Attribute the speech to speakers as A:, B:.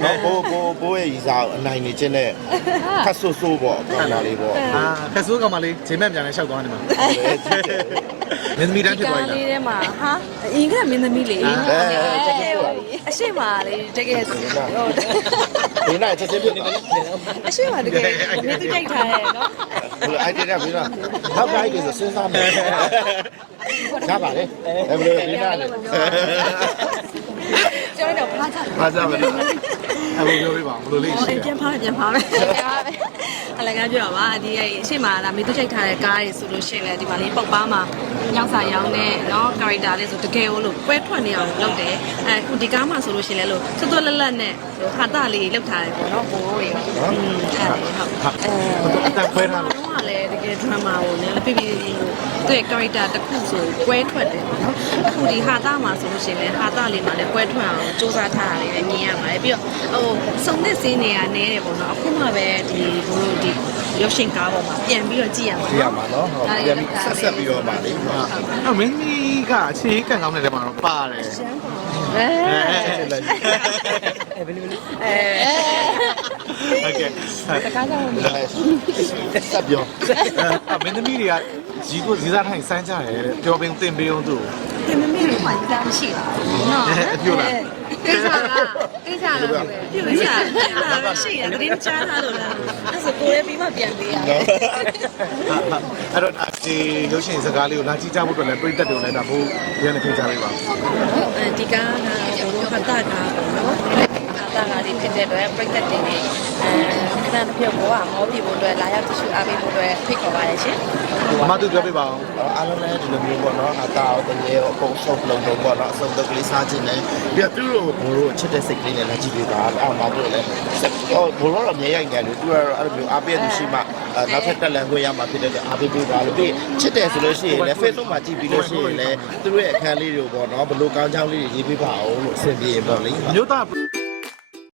A: ဘိုးရဲ့ရီစာအနိုင်နေခြင်းနဲ့ခတ်ဆိုးပေါ့ကောင်ပါလေးပေါ့
B: ခက်ဆိုးကောင်မလေးချိန်မဲ့ပြန်လဲရှောက်သွားနေမှာမင်းသမီးတန်းဖြစ်သွားပြီလား
C: လေးထဲမှာဟာအင်္ဂလိပ်မင်းသမီးလေအရှိမလေးတကယ်ဆိုဟုတ်
A: ဒီနေ့ချက်ချင်းပြနေတယ်
C: အရှိမတကယ်မင်းသူကြိုက်ထားရဲ့နော်
A: ဘယ်အိုက်ဒီယာပြီးတော့နောက်ပိုင်းကျစဉ်းစားမယ်ရပါလေဘယ်လိုဒီနေ့
C: ကျောင်းတော့ဖားချ
A: ဘာကြမလဲ
B: အဲ့လိုပြောပြပါဘယ်လိုလေးရှိလဲ
C: ပြန်ဖားမယ်အလကားပြောပါဒီရဲ့အရှိမလားမင်းသူကြိုက်ထားတဲ့ကားတွေဆိုလို့ရှိရင်လည်းဒီမှာလေးပုတ်ပါမှာညောင်စာရောင်းတဲ့နော် character လေးဆိုတကယ်လို့ပွဲထွက်နေအောင်လုပ်တယ်အခုဒီကားမှာဆိုလို့ရှိရင်လည်းလို့သွတ်သွတ်လက်လက်နဲ့ဟာတာလေးလောက်ထားတယ်ပေါ့နော်ဘိုးတွေဟုတ်အဲ့ဟုတ်
B: အတန်ခွဲထားလို့
C: တော့လည်းတကယ် drama ကိုလည်းပြပြသူ့ရဲ့ character တစ်ခုဆိုပွဲထွက်တယ်ပေါ့နော်အခုဒီဟာတာမှာဆိုလို့ရှိရင်လည်းဟာတာလေးမှာလည်းပွဲထွက်အောင်စူးစမ်းထားတာလေးလည်းမြင်ရပါတယ်ပြီးတော့စုံတဲ့စင်းတွေကနဲတယ်ပေါ့နော်အခုမှပဲဒီဘိုးတို့ဒီရုပ်ရှင်ကားပေါ်မှာပြန်ပြီးတော့ကြည့်ရမှာ
A: ကြည့်ရမှာနော်ပြန်ပြီးဆက်ပြီးတော့ပါလေ
B: အဲ့မင်းသမီးကအခြေကန်ကောင်းတဲ့ထဲမှာတော့ပါတယ်
C: ရှမ်းပါ
B: โอเค
C: တကားကြောင့်မ
A: ဆက်ပြော
B: မင်းသမီးတွေကရီစားထိုင်စမ်းကြတယ်တဲ့ပြောပင်တင်ပေးအောင်သူ့
C: ဒီမမေတို့မှကြားမရှိပါဘူးနော်ကိစ္စလားပြုတ်ရရှိရတရင်ချားထားလို့လားအဲ့ဆိုကိုယ်လည်းပြီးမှပြန်ပေးရမယ်
B: အဲ့တော့ဒီရုပ်ရှင်စကားလေးကိုလာကြည့်ကြဖို့အတွက်လည်းပြည့်တက်တယ်လည်းဒါဘိုးရန်နေခင်ကြပေးပါ
C: ဒီကားကဘိုးတို့ခတာကားပေါ့နော်ခတာကားလေးဖြစ်တဲ့အတွက်ပြည့်တက်တယ်နေခဏတစ်ပြုတ်ပေါ်ကမောပြဖို့အတွက်လာရောက်ကြည့်ရှုအားပေးဖို့အတွက်ဖိတ်ခေါ်ပါရရှင်
B: အမသူပြောပြပါအောင်
A: အားလုံးလည်းဒီလိုမျိုးပေါ့နော်အတားတကယ်အကုန်ဆုံးလုံးလုံးပေါ့နော်အစုံတော့ကလေးစားခြင်းနဲ့ပြီးတော့သူတို့ဘိုးတို့ချစ်တဲ့စိတ်ကလေးနဲ့လက်ကြည့်ပေးပါအာမတို့လည်းဘိုးတို့တော့မြေရိုက်နေတယ်သူကတော့အဲ့လိုမျိုးအားပေးသူရှိမှနောက်ထပ်တက်လန်ခွင့်ရမှာဖြစ်တဲ့အားပေးပေးပါလို့ပြီးချစ်တယ်ဆိုလို့ရှိရင်လည်း Facebook မှာကြည့်ပြီးလို့ရှိရင်လည်းသူတို့ရဲ့အခန်းလေးတွေကိုပေါ့နော်ဘလို့ကောင်းချောင်းလေးတွေရေးပေးပါအောင်လို့အဆင်ပြေပေါ့လေ
B: မြို့သား